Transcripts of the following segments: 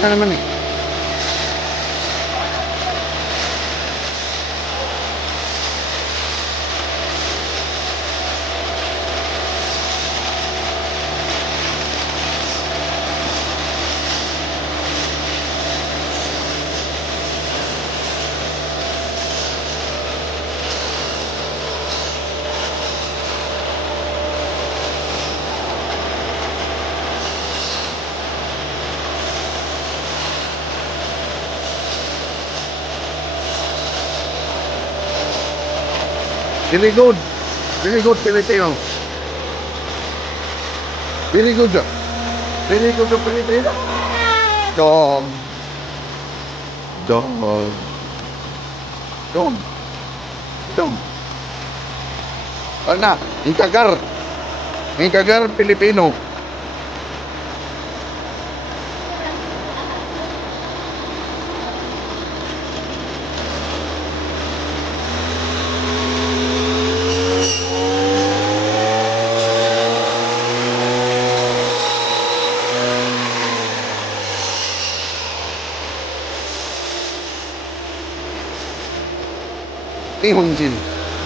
Isa naman eh. Very good. Very good, Pilipino. Very good job. Very good job, Pilipino. Dog. Dog. Dog. Dog. Ano? Ikagar. Ikagar, Pilipino. Nihonjin.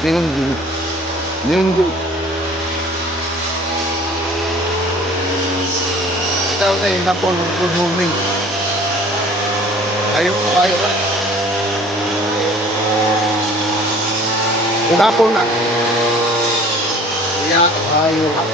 Nihonjin. Nihonjin. Ikaw na yung napon good morning. Ayaw ko, ayaw ka. Napon na. Kaya, ayaw ka.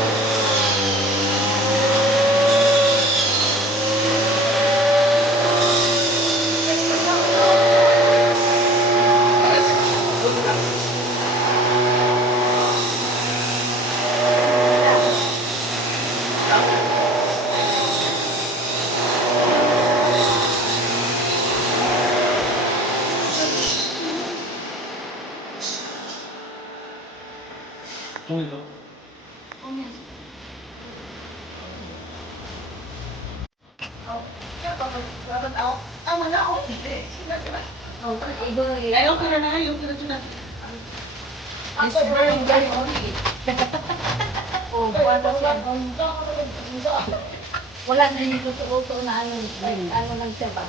Wala na yung tutuo na ano lang siya ba?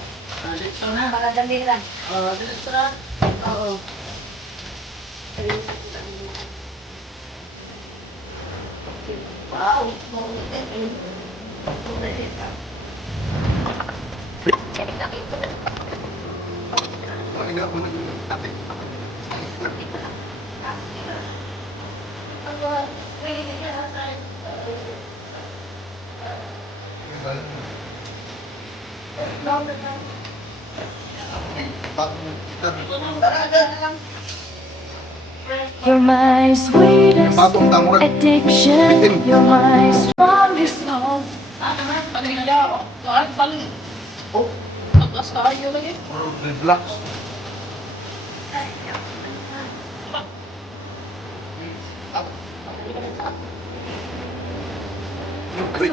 Para dali lang. Oo. Wow, maulit eh. You're my sweetest addiction. You're my strongest love. Relax. Great.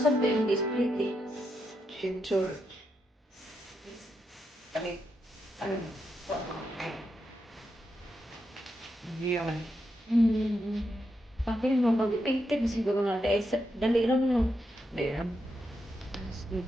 Sabi yung split eh. Ginger. Ano? Hindi yan. Bakit mo mag-painted siguro na dahil sa dali lang no. Hindi yan. Split.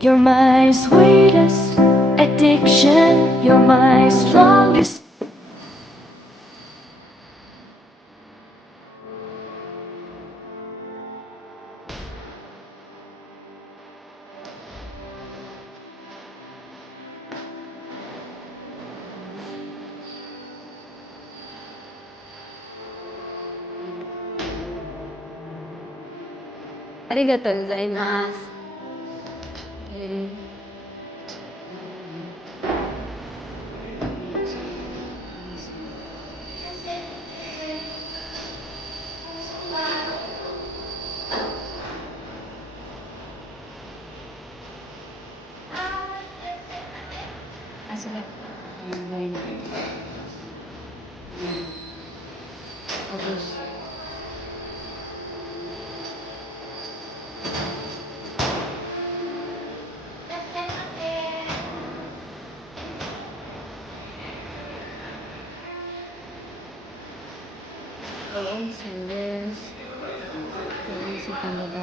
You're my sweetest addiction. You're my strongest. Arigatou gozaimasu. Asa ba? Tapos, Sales. Si Canada.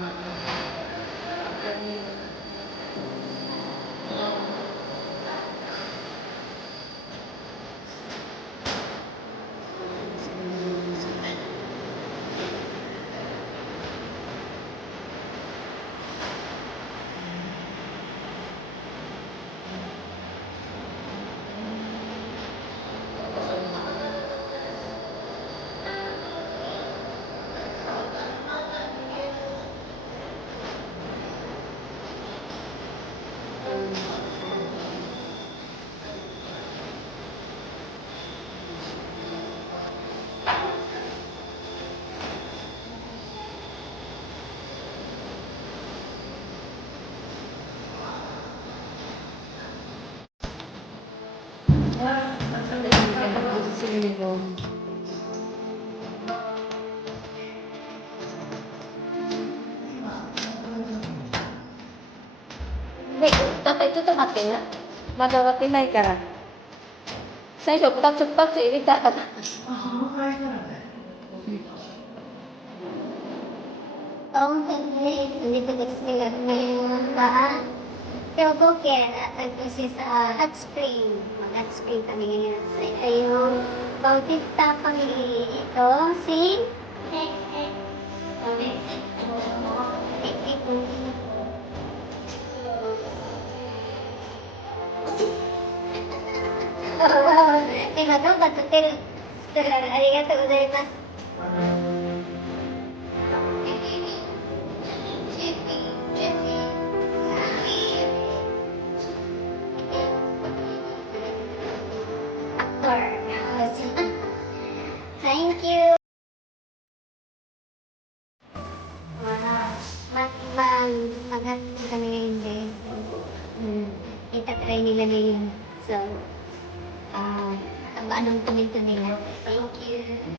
Sino itu tuh mati na. Madawati na ikara. Sa iyo, putang-sugpag sa irita ka na. Dito kasi ngayon ba? Pero okay, kasi sa hot spring. Mag-hot spring kami ngayon. Sa yung bautista kami ito, si... Arigatou gozaimasu. Thank you. Maghanap kami ngayon din. Itatry nila ngayon. So, anong tuminto nila. Thank you.